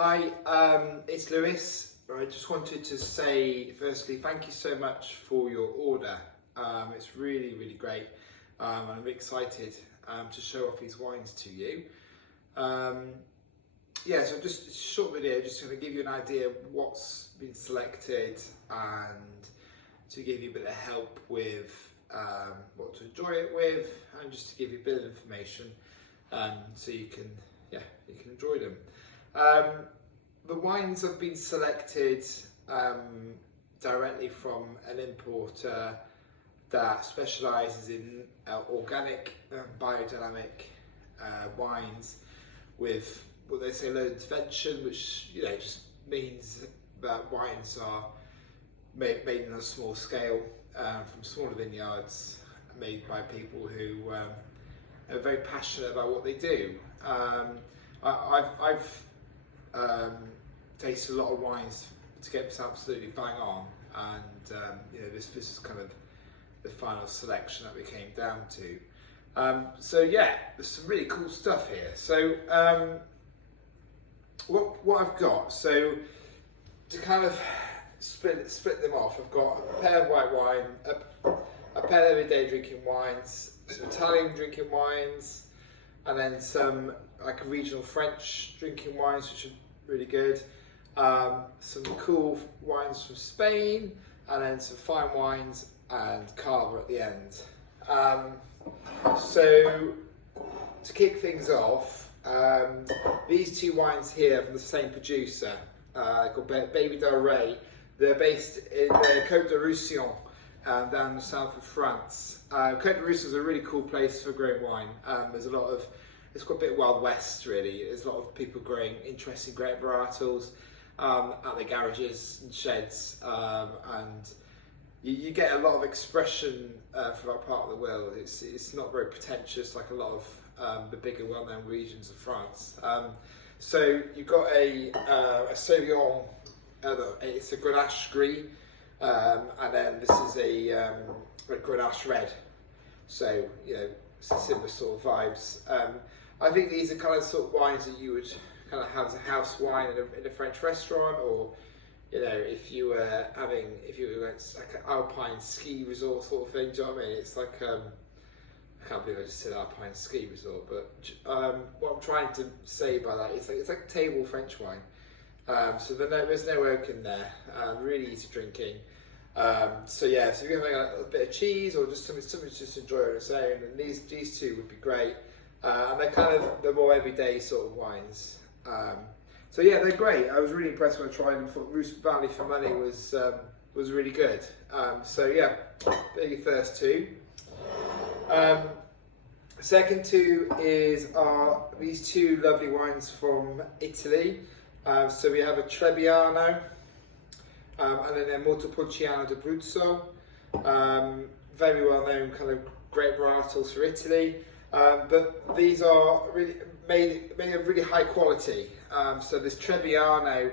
Hi, it's Lewis. I just wanted to say, firstly, thank you so much for your order. It's really, really great. I'm excited to show off these wines to you. So just a short video, just to give you an idea of what's been selected and to give you a bit of help with what to enjoy it with, and just to give you a bit of information so you can enjoy them. The wines have been selected directly from an importer that specialises in organic biodynamic wines with what they say low intervention, which just means that wines are made on a small scale from smaller vineyards, made by people who are very passionate about what they do. I've tasted a lot of wines to get this absolutely bang on, and this is kind of the final selection that we came down to. There's some really cool stuff here. So what I've got, so to kind of split them off, I've got a pair of white wine, a pair of everyday drinking wines, some Italian drinking wines, and then some like regional French drinking wines, which are really good. Some cool wines from Spain, and then some fine wines and cava at the end. So to kick things off, these two wines here are from the same producer, called Baby Del Rey. They're based in Côte de Roussillon, down in the south of France. Côte de Roussillon is a really cool place for growing wine. It's got a bit Wild West really. There's a lot of people growing interesting grape varietals at the garages and sheds, and you get a lot of expression from that part of the world. It's not very pretentious like a lot of the bigger well-known regions of France. So you've got a Sauvignon, it's a Grenache Gris, and then this is a Grenache Red. So it's a similar sort of vibes. I think these are kind of sort of wines that you would kind of have as a house wine in a French restaurant, or if you were going to like an alpine ski resort sort of thing. Do you know what I mean? It's like I can't believe I just said alpine ski resort, but what I'm trying to say by that is it's like table French wine. So there's no oak in there. Really easy drinking. So if you're going to make a bit of cheese or just something to just enjoy on its own, and these two would be great. And they're kind of the more everyday sort of wines. They're great. I was really impressed when I tried them. Thought Roos Valley for Money was really good. They're your first two. Second two are these two lovely wines from Italy. So we have a Trebbiano and then a Montepulciano d'Abruzzo. Very well known kind of grape varietals for Italy. But these are really made of really high quality. So this Trebbiano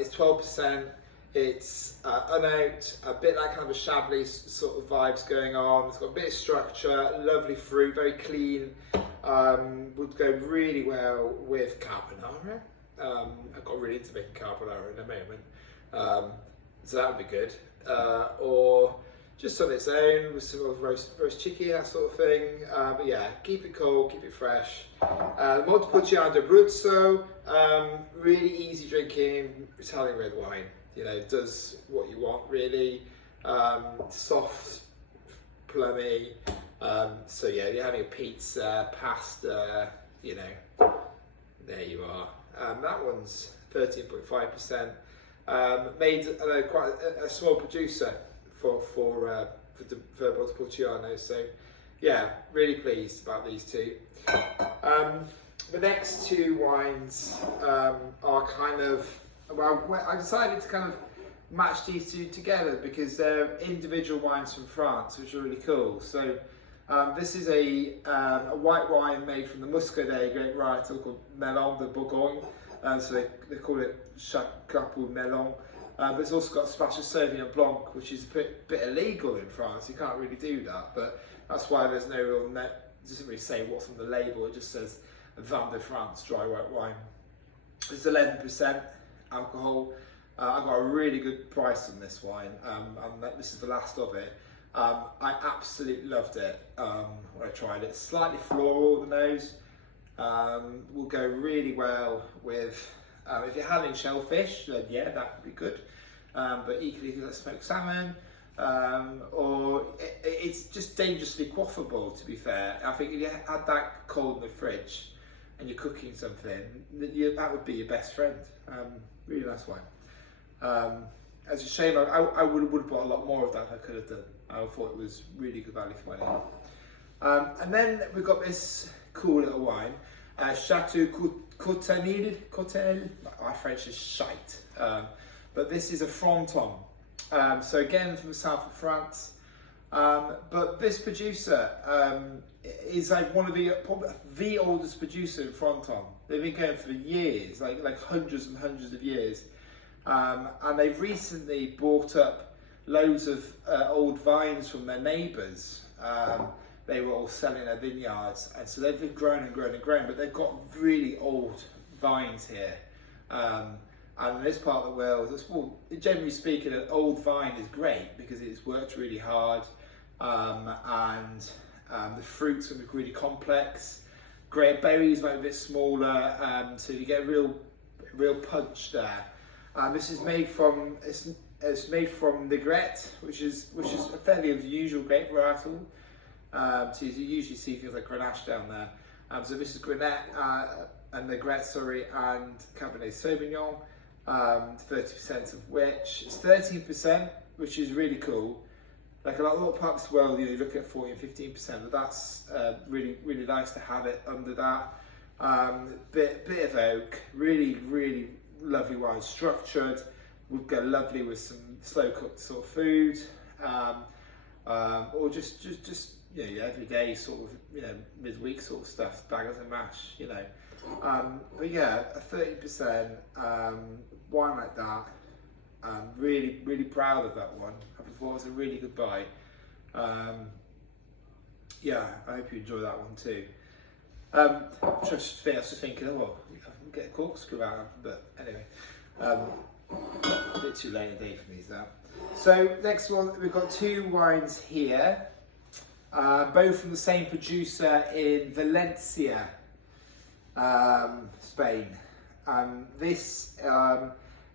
is 12%. It's unoaked, a bit like kind of a Chablis sort of vibes going on. It's got a bit of structure, lovely fruit, very clean. Would go really well with carbonara. I got really into making carbonara in a moment, so that would be good. Or just on its own with some of roast chicken, that sort of thing. Keep it cold, keep it fresh. Montepulciano d'Abruzzo, really easy drinking Italian red wine. Does what you want really. Soft, plummy. You're having a pizza, pasta, there you are. That one's 13.5%. Made quite a small producer for Montepulciano. So really pleased about these two. The next two wines are kind of, I decided to kind of match these two together because they're individual wines from France, which are really cool. So this is a white wine made from the Muscadet grape varietal called Melon de Bourgogne. So they call it Chapeau Melon. But it's also got a splash of Sauvignon Blanc, which is a bit illegal in France. You can't really do that, but that's why there's no real it doesn't really say what's on the label. It just says Vin de France dry white wine. It's 11% alcohol. I got a really good price on this wine, and this is the last of it. I absolutely loved it when I tried it. Slightly floral, the nose. Will go really well with, if you're having shellfish, then yeah, that would be good. But equally, if you like smoked salmon, or it's just dangerously quaffable, to be fair. I think if you had that cold in the fridge and you're cooking something, that would be your best friend. Really nice wine. It's a shame, I would have bought a lot more of that if I could have done. I thought it was really good value for money. And then we've got this cool little wine, Chateau Cotenil. My French is shite. But this is a Fronton. So again, from the south of France. But this producer is like one of probably the oldest producer in Fronton. They've been going for years, like hundreds and hundreds of years. And they've recently bought up loads of old vines from their neighbours. They were all selling their vineyards, and so they've grown and grown and grown, but they've got really old vines here. And in this part of the world, generally speaking, an old vine is great because it's worked really hard, and the fruits are really complex. Great berries might be a bit smaller, so you get a real punch there. This is made from it's made from Negrette, which is a fairly unusual grape varietal. So you usually see things like Grenache down there. So this is Grenache and Negrette, and Cabernet Sauvignon. 30% of which is 13%, which is really cool. Like a lot of parts of the world, you look at 14, 15%, but that's really, really nice to have it under that. Bit of oak, really lovely wine, structured. Would go lovely with some slow cooked sort of food, or just your everyday sort of midweek sort of stuff, bangers and mash, But yeah, a 30% wine like that. Really proud of that one. I thought it was a really good buy. Yeah, I hope you enjoy that one too. I was just thinking, I can get a corkscrew out, but anyway, a bit too late in the day for these now. So next one, we've got two wines here, both from the same producer in Valencia, Spain. This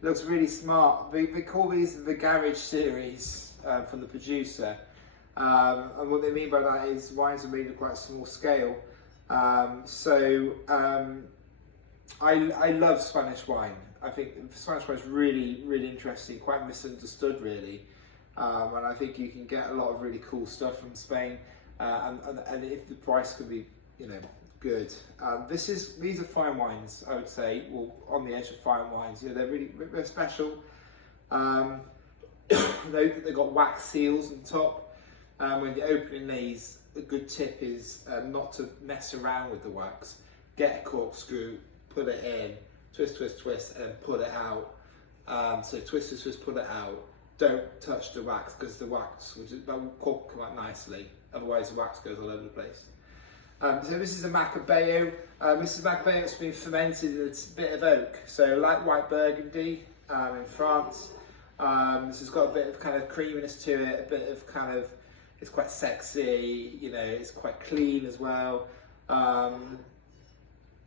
looks really smart. They call these the Garage series from the producer, and what they mean by that is wines are made at quite a small scale. I love Spanish wine. I think Spanish wine is really interesting, quite misunderstood really, and I think you can get a lot of really cool stuff from Spain, and if the price could be good. These are fine wines, I would say, well, on the edge of fine wines. They're special. They've got wax seals on top. When you're opening these, a good tip is not to mess around with the wax. Get a corkscrew, put it in, twist, and then pull it out. So twist, pull it out. Don't touch the wax because the wax will come out nicely. Otherwise, the wax goes all over the place. So this is a Macabeo. This is Macabeo that's been fermented in a bit of oak. So like white Burgundy in France. This has got a bit of kind of creaminess to it, a bit of kind of, it's quite sexy, it's quite clean as well.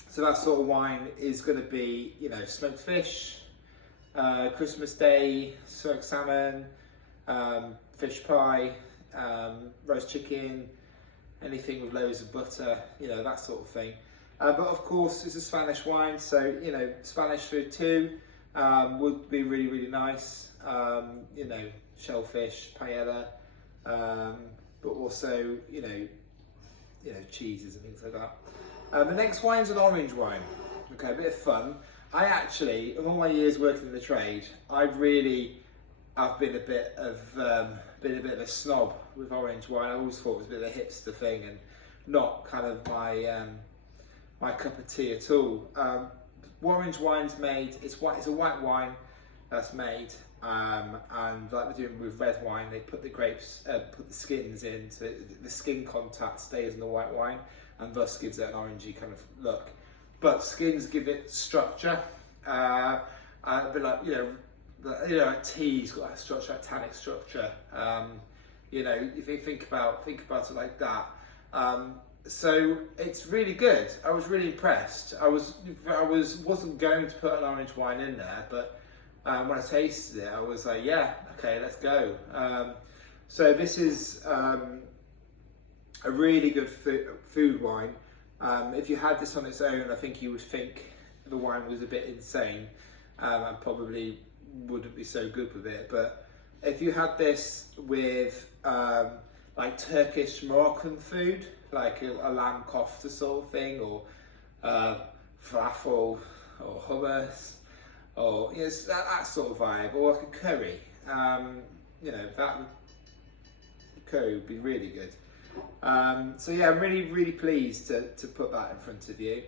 So that sort of wine is going to be, smoked fish, Christmas Day, smoked salmon, fish pie, roast chicken, anything with loads of butter, that sort of thing. But of course, it's a Spanish wine, so Spanish food too would be really nice. Shellfish, paella, but also cheeses and things like that. The next wine is an orange wine. Okay, a bit of fun. I actually, of all my years working in the trade, I've been a bit of a snob with orange wine. I always thought it was a bit of a hipster thing and not kind of my cup of tea at all. Orange wine's made. It's a white wine that's made, and like they're doing with red wine, they put the grapes, put the skins in, so the skin contact stays in the white wine, and thus gives it an orangey kind of look. But skins give it structure, But like like tea's got a structure, a tannic structure. If you think about it like that. So it's really good. I was really impressed. Wasn't going to put an orange wine in there, but when I tasted it, I was like, yeah, okay, let's go. So this is a really good food wine. If you had this on its own, I think you would think the wine was a bit insane, and probably wouldn't be so good with it. But if you had this with like Turkish Moroccan food, like a lamb kofta sort of thing, or falafel, or hummus, or that sort of vibe, or like a curry, curry would be really good. So yeah, I'm really pleased to put that in front of you.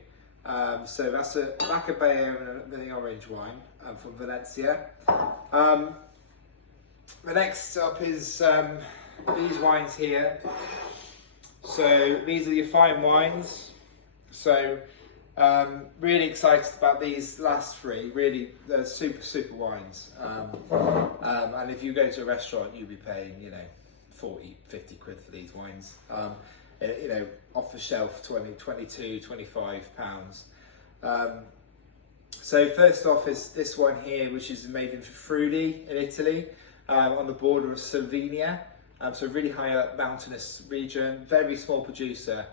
So that's a Macabeo and the orange wine from Valencia. The next up is these wines here. So these are your fine wines. So really excited about these last three. Really, they're super wines. And if you go to a restaurant, you'll be paying 40, 50 quid for these wines. Off the shelf, 20, 22, 25 pounds. So first off is this one here, which is made in Friuli in Italy, on the border of Slovenia. So really high up mountainous region, very small producer.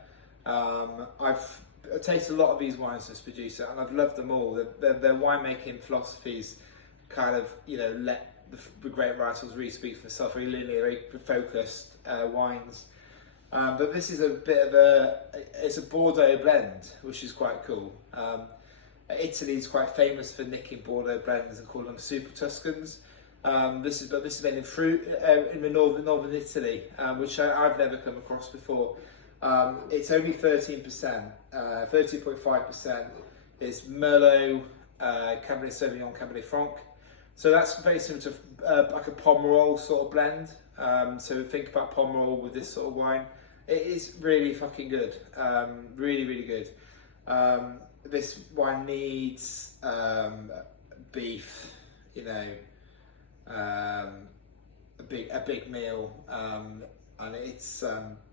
I've tasted a lot of these wines from this producer, and I've loved them all. Their winemaking philosophies kind of, let the grape varietals really speak for themselves, very linear, very focused wines. But this is a bit of it's a Bordeaux blend, which is quite cool. Italy is quite famous for nicking Bordeaux blends and calling them super Tuscans. This is made in the northern Italy, which I've never come across before. It's only 13%, 13.5%. It's Merlot, Cabernet Sauvignon, Cabernet Franc. So that's very similar to like a Pomerol sort of blend. So think about Pomerol with this sort of wine. It is really fucking good. Really good. This wine needs beef, a big meal, and it's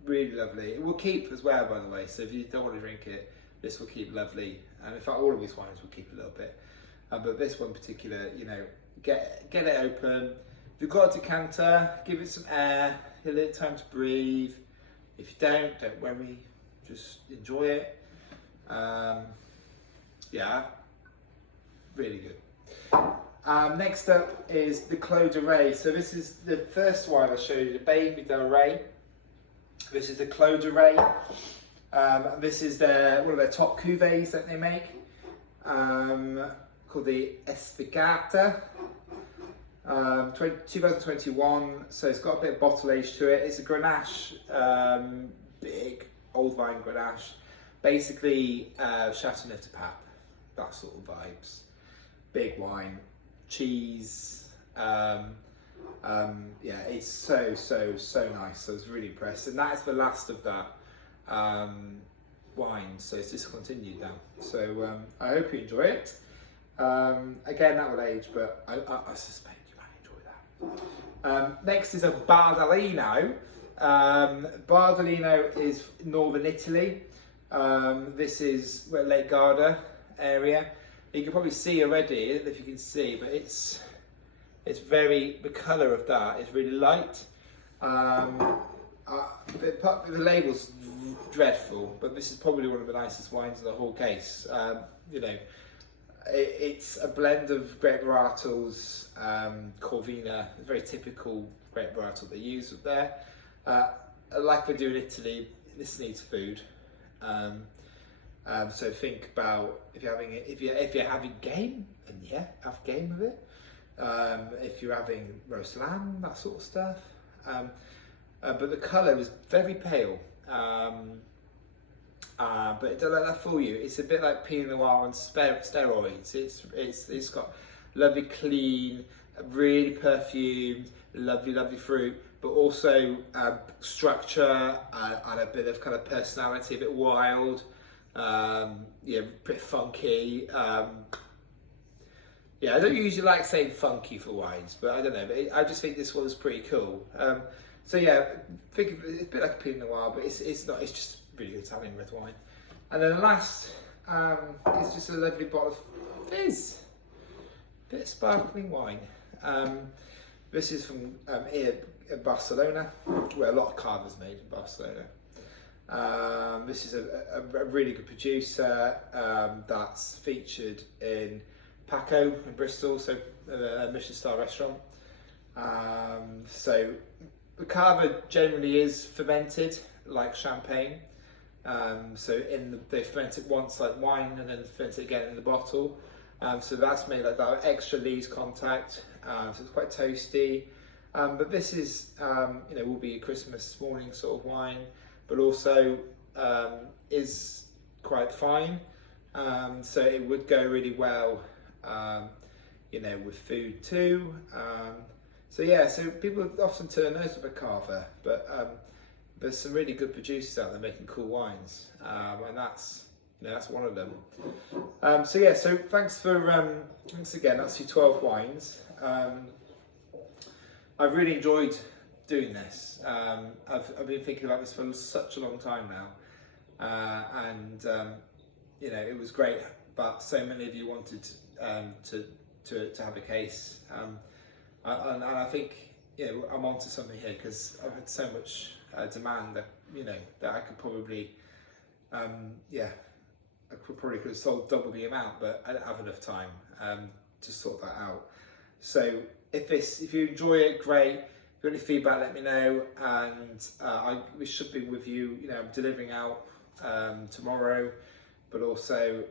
really lovely. It will keep as well, by the way. So if you don't want to drink it, this will keep lovely. And in fact, all of these wines will keep a little bit. But this one in particular, get it open. If you've got a decanter, give it some air, give it time to breathe. If you don't worry, just enjoy it. Really good. Next up is the Clos de Rey. So this is the first wine I showed you, the Baby del Rey. This is the Clos de Rey. This is one of their top cuvées that they make, called the Espigata. 2021, so it's got a bit of bottle age to it. It's a Grenache, big old vine Grenache, basically Chateauneuf du Pape, that sort of vibes. Big wine, cheese, it's so nice. So I was really impressed, and that is the last of that wine. So it's discontinued now. So I hope you enjoy it. Again, that will age, but I suspect you might enjoy that. Next is a Bardolino. Bardolino is northern Italy. This is Lake Garda area. You can probably see already, if you can see, but it's the colour of that is really light. The label's dreadful, but this is probably one of the nicest wines in the whole case. It's a blend of grape varietals, Corvina, a very typical grape varietal they use up there. Like we do in Italy, this needs food. So think about if you're having game, and have game with it. If you're having roast lamb, that sort of stuff. But the colour is very pale. But it doesn't let that fool you. It's a bit like Pinot Noir on steroids. It's got lovely, clean, really perfumed, lovely fruit, but also structure and a bit of kind of personality, a bit wild, pretty funky. Yeah, I don't usually like saying funky for wines, but I don't know. But I just think this one was pretty cool. So yeah, think of it, it's a bit like a Pinot Noir, but it's not. It's just really good Italian red wine. And then the last is just a lovely bottle of fizz, bit of sparkling wine. This is from here in Barcelona, where a lot of Cava's made in Barcelona. This is a really good producer that's featured in Paco in Bristol, so a Michelin star restaurant. So the Cava generally is fermented like champagne. So they ferment it once like wine and then ferment it again in the bottle. So that's made like that extra lees contact. So it's quite toasty. But this is, will be a Christmas morning sort of wine, but also is quite fine. So it would go really well, with food too. So people often turn those up a Cava, but there's some really good producers out there making cool wines, and that's one of them. So thanks again. That's your 12 wines. I've really enjoyed doing this. I've been thinking about this for such a long time now, and it was great. But so many of you wanted to have a case, and I think I'm onto something here because I've had so much demand that that I could probably could have sold double the amount, but I don't have enough time to sort that out. So if you enjoy it, great. If you've got any feedback, let me know, and we should be with you. I'm delivering out tomorrow, but also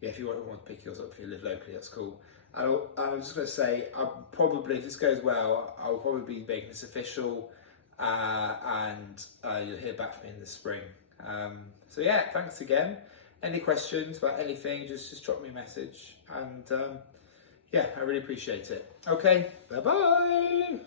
if you want to pick yours up if you live locally, that's cool. And I'm just going to say, if this goes well, I'll probably be making this official, and you'll hear back from me in the spring. Thanks again. Any questions about anything, just drop me a message, and I really appreciate it. Okay, bye bye.